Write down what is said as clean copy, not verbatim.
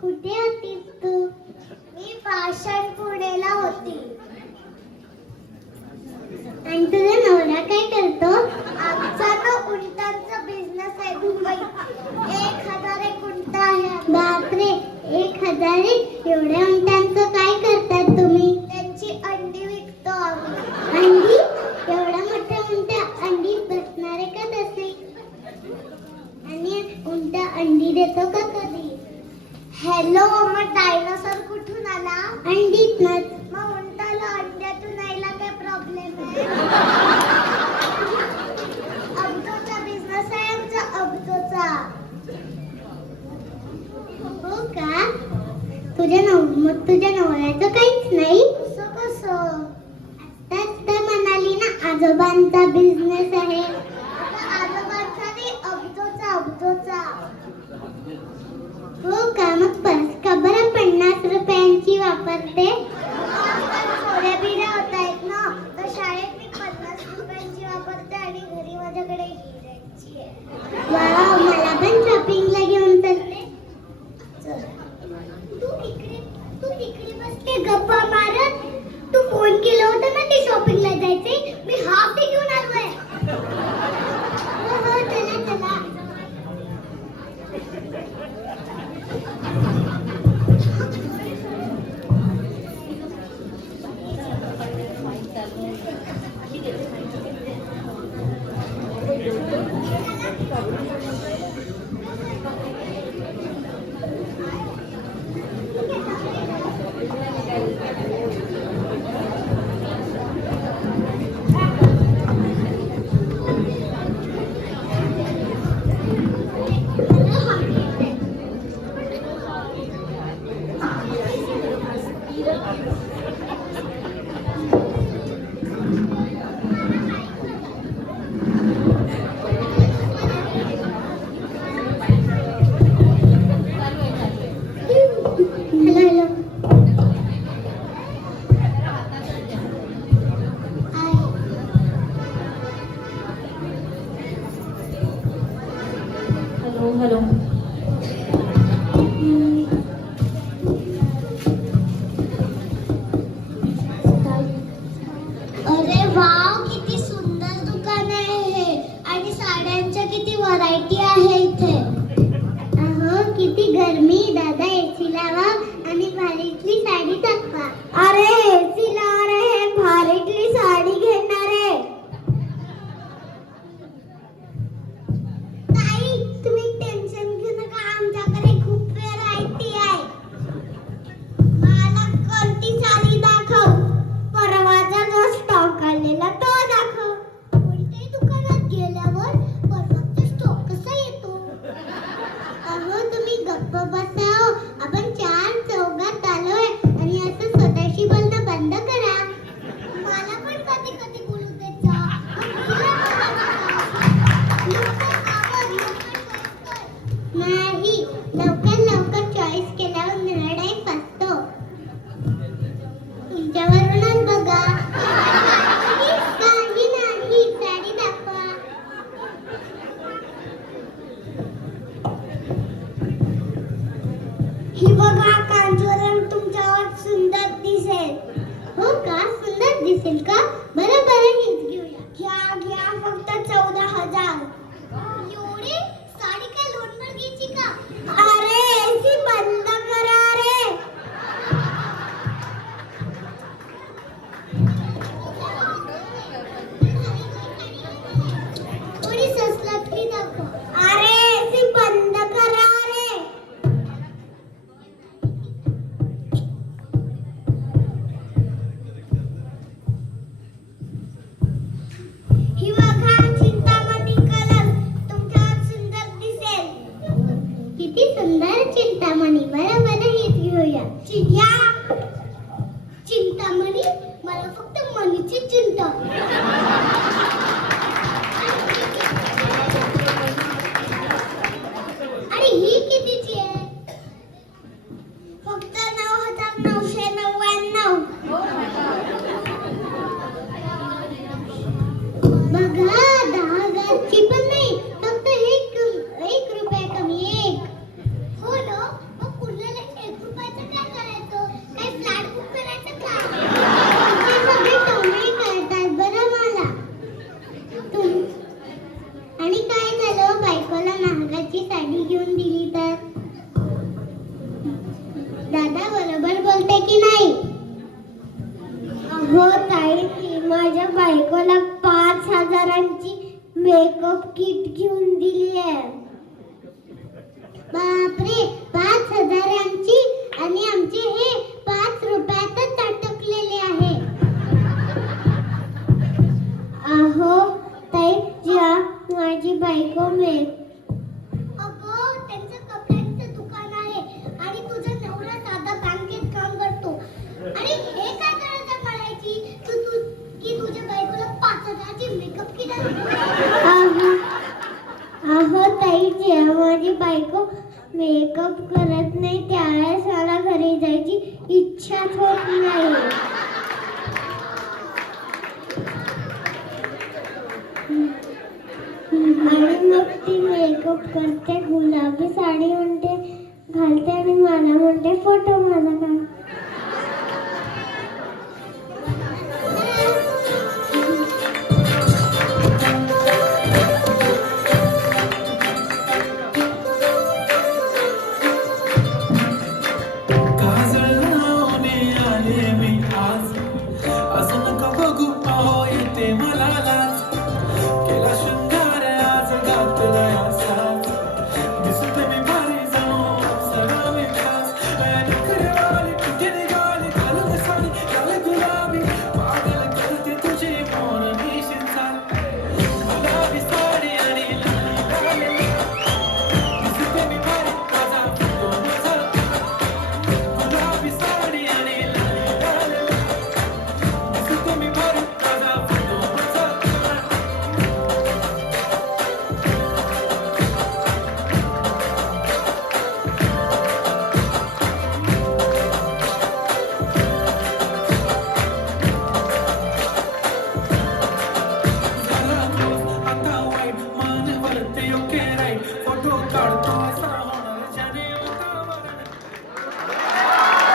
कुठे होतीस तू? मी भाषण पुण्याला होती. आणि तुझा नवरा काय करतो? आमचा तो उंटांचा बिझनेस आहे दुबईत. 1001 उंट आहे. बापरे, 1001? एवढ्या उंटांचं काय करतात तुम्ही? त्यांची अंडी विकतो आम्ही. अंडी? एवढा मोठा उंट अंडी बसणार आहे का तसे? आणि उंट अंडी देतो का कधी? हॅलो, मग डायनासोर कुठून आला? अंडीतनच. मग उंटाला अंड्यातून यायला काय प्रॉब्लेम आहे? अब्दोचा बिझनेस आहे आमचा, अब्दोचा. हो का? मग तुझ्या नवऱ्याचं काहीच नाही? असं कसं? आत्ताच तर म्हणाली ना आजोबांचा बिझनेस आहे. आजोबांचा नाही, अब्दोचा, अब्दोचा. हो का? मग पर्स का बरं 50 रुपयांची वापरते? थोड्या बिड्या होत आहेत ना, तर शाळेत मी 50 रुपयांची वापरते आणि घरी माझ्याकडे हिऱ्यांची आहे. वाव, मला पण शॉपिंगला घेऊन चलते. तू तिकडे बसते गप्पा मारत. तू फोन केला होता ना ते शॉपिंगला जायचे, मी हाफ डे घेऊन आलोय. हो, चला चला. हॅलो. अरे वाव, किती सुंदर दुकान आहे हे. आणि साड्यांच्या किती व्हरायटी आहे इथे. अहो, किती गरमी. दादा एसी लावा आणि भारीतली साडी दाखवा. अरे एसी लावा रे, भारीतली साडी घेणार आहे. ताई, तुम्ही टेन्शन घेऊ नका, आमच्याकडे खूप व्हरायटी आहे. मला कोणती साडी दाखव? परवाचा जो स्टॉक आलेला तो दाखव. कोणत्याही दुकानात गेल्यावर परवाचा स्टॉक कसा येतो? अहो, तुम्ही गप्प बसाव. आपण 4 चौघात आलोय आणि असं स्वतःशी बोलणं बंद करा. मला पण कधी कधी बोलू देत जा. नाही, लवकर लवकर चॉईस केल्यावर निर्णय फसतो. तुमच्यावरूनच बघा. काही नाही, साडी दाखवा. ही बघा, कांजोरम तुमच्यावर सुंदर दिसेल. हो का? सुंदर दिसेल का? बरं बरं, हीच घेऊया. घ्या घ्या, फक्त 14,000. एवढी साडी काय लोनवर घ्यायची का? अरे एसी बंद करा रे. थोडी ससलातली दाखव. अरे एसी बंद करा रे. ही बघा, चिंतामणी कलर तुमच्यावर सुंदर दिसेल. किती सुंदर चिंतामणी. बरं बरं, हीच घेऊया. घ्या. चिंतामणी, मला फक्त मनीची चिंता. अरे ही कितीची आहे? फक्त 9,999. बघा, 10,000ची पण नाही, फक्त 1 रुपया कमी. 1. हो ना, मग पुढल्याला की नाही? हो ताई, मी माझ्या बायकोला 5,000ची मेकअप किट घेऊन दिली आहे. बापरे, 5,000ची? आणि आमचे हे 5 रुपयातच अटकलेले आहे. अहो ताई, ज्या माझी बायको अगं, त्यांचं कपड्यांचं दुकान आहे आणि तुझा नवरा साधा बँकेत काम करतो. आणि हे काय करायचं म्हणायची तू की तुझ्या बायकोला 5,000ची मेकअप किट अहो ताई, जेव्हा माझी बायको मेकअप करत नाही त्यावेळेस मला घरी जायची इच्छाच होत नाही. आणि मग ती मेकअप करते, गुलाबी साडी म्हणते घालते आणि मला म्हणते फोटो माझा काढ.